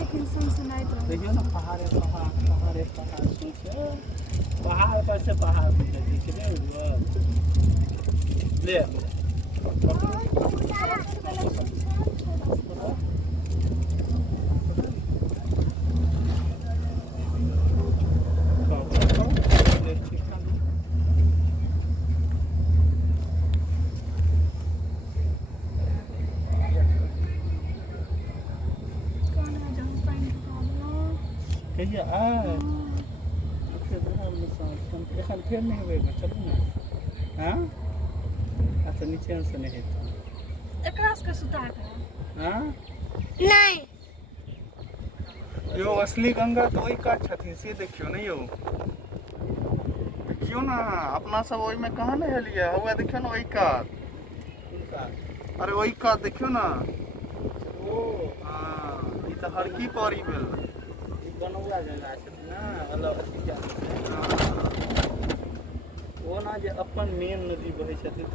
लेकिन सनसनाइत रहे देखियो ना पहाड़े पहाड़ सोचे पहाड़ पर से पहाड़ दिख रहे हो ले कहिया एखन फेर नहीं होगा चलू ना हाँ अच्छा नीचे से नहीं एकरा से सुता के हाँ नहीं यो असली गंगा तो वही काट छथिन से देखियो नहीं यो देखियो ना अपना सब वही में कहाँ नहीं हलिया हुआ देखियो ना वही काट अरे वही काट देखियो ना ओ हाँ ये तो हरकी पौड़ी भेल बनौआ गंगा छथिन ना अलग वो ना जे अपन मेन नदी बहै छथिन